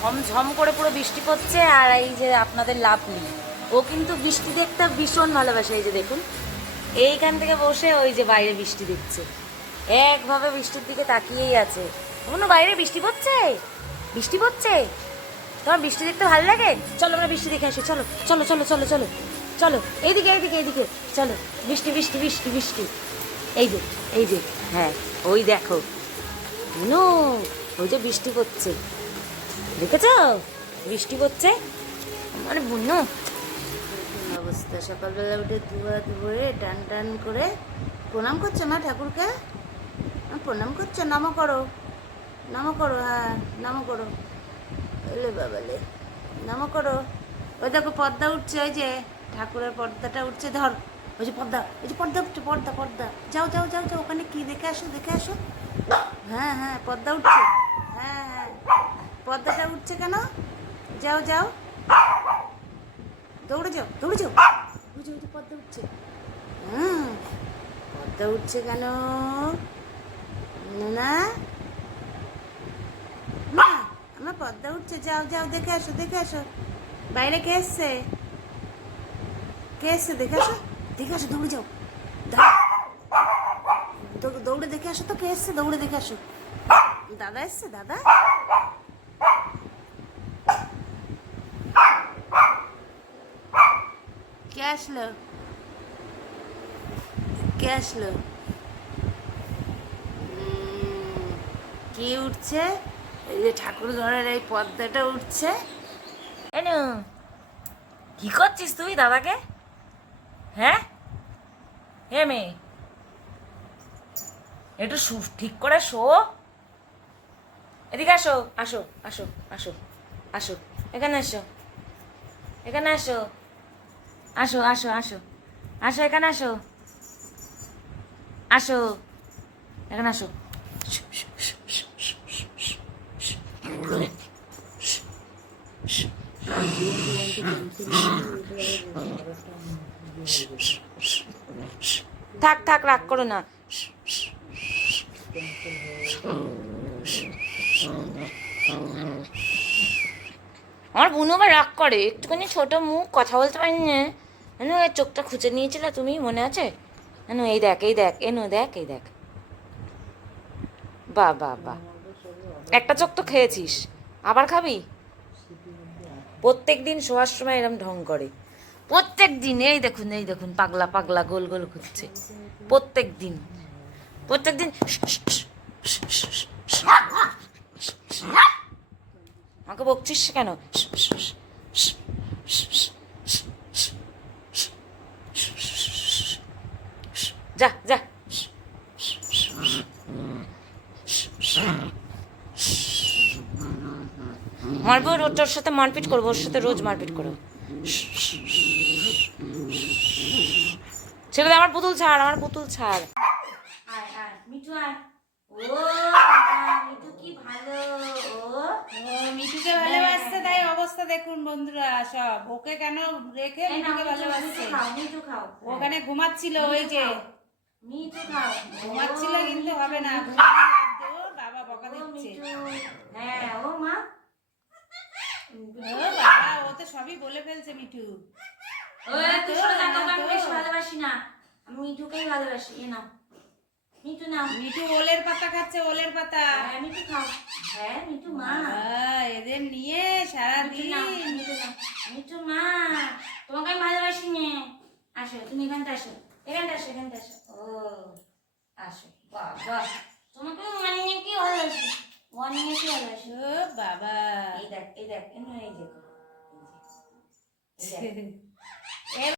ঝমঝম করে পুরো বৃষ্টি পড়ছে আর এই যে আপনাদের লাভ নেই ও কিন্তু বৃষ্টি দেখতে ভীষণ ভালোবাসে, এই যে দেখুন। এইখান থেকে বসে ওই যে বাইরে বৃষ্টি দেখছে। একভাবে বৃষ্টির দিকে তাকিয়েই আছে। বাইরে বৃষ্টি পড়ছে? বৃষ্টি পড়ছে? তোমার বৃষ্টি দেখতে ভালো লাগে? চলো আমরা বৃষ্টি দেখে আসি চলো চলো চলো চলো চলো চলো। এইদিকে এইদিকে এইদিকে চলো। বৃষ্টি বৃষ্টি বৃষ্টি বৃষ্টি। এই যে এই যে। হ্যাঁ ওই দেখো। নো ওই যে বৃষ্টি পড়ছে। দেখেছ? বৃষ্টি পড়ছে। মানে বুনো। অবস্থা সকালবেলা উঠে ধুয়া ধুয়ে টান টান করে প্রণাম করছে মা ঠাকুরকে? প্রণাম করছে? নম করো। নম করো হ্যাঁ নম করো। এলে বাবালে নম করো। ওই দেখো পর্দা উঠছে, ওই যে ঠাকুরের পর্দাটা উঠছে, ধর। ওই যে পর্দা, ওই যে পর্দা উঠছে, পর্দা পর্দা। যাও যাও যাও যাও, ওখানে কি দেখে আসো দেখে আসো। হ্যাঁ হ্যাঁ পর্দা উঠছে। হ্যাঁ হ্যাঁ। পর্দাটা উঠছে কেন? যাও যাও। দৌড়ে যাও দৌড়ে যাও। ওই যে পর্দা উঠছে। হুম, পর্দা উঠছে কেন? না। পর্দা উঠছে, যাও যাও, দেখে আসো দেখে আসো। বাইরে কে এসছে? কে এসছে? দেখে আসো দেখে আসো, দৌড়ে যাও। দৌড়ে দেখে আসো তো কে এসছে, দৌড়ে দেখে আসো। দাদা এসছে, দাদা? কে আসলো? কে আসলো? কি উঠছে? এই যে ঠাকুর ঘরের এই পর্দাটা উঠছে। এনু কি করছিস তুই দাদাকে? হ্যাঁ? হে মেয়ে, একটু ঠিক করে শো। এদিকে আসো আসো আসো আসো আসো, এখানে আসো এখানে আসো আসো আসো আসো আসো, এখানে আসো আসো, এখানে আসো থাক থাক, রাগ করো না। আমার বোন আবার রাগ করে। একটুখানি ছোট মুখ, কথা বলতে পারি না। এনো এর চোখটা খুঁজে নিয়েছিলে তুমি, মনে আছে? এনো, এই দেখ এই দেখ, এনো, দেখ, এই দেখ। বাহ বাহ বাহ। একটা চোখ তো খেয়েছিস। আবার খাবি? প্রত্যেক দিন শোয়ার সময় এরম ঢং করে প্রত্যেক দিন এই দেখুন এই দেখুন পাগলা পাগলা গোল গোল ঘুরছে প্রত্যেক দিন প্রত্যেক দিন আমাকে বকছিস কেন যা যা মারবো রোজ তোর সাথে মারপিট করব ওর সাথে রোজ মারপিট করব ছেলে আমার পুতুল ছাড় আমার পুতুল ছাড়। আয় আয় মিঠু আয়। ও মিঠু কি ভালো। ও মিঠুকে ভালোবাসছে তাই অবস্থা দেখুন বন্ধুরা সব। ওকে কেন রেখে মিঠুকে ভালোবাসছে? মিঠু খাও। ওখানে ঘুমাচ্ছিল ওই যে। মিঠু খাও। ঘুমাচ্ছিল কিন্তু হবে না। ঘুমাতে বাবা বকা দিচ্ছে। হ্যাঁ ও মা। বাবা ও তো সবই বলে ফেলছে মিঠু। ভালোবাসি না। আমি মিঠুকেই ভালোবাসি এ নাও। মিঠু নাও। মিঠু ওলের পাতা খাচ্ছে ওলের পাতা। হ্যাঁ মিঠু খাও। হ্যাঁ মিঠু মা। এদের নিয়ে মিঠু সারাদিন। মিঠু মা তোমাকে আমি ভালোবাসি নে। আসো তুমি এখানটা আসো এখানটা আসো এখানটা আসো। ও আসো বাবা। তোমাকে মানে কি ভালোবাসি? অনেক কি ভালোবাসি? ও বাবা। দেখ এই দেখ এনো এই দেখো এই দেখ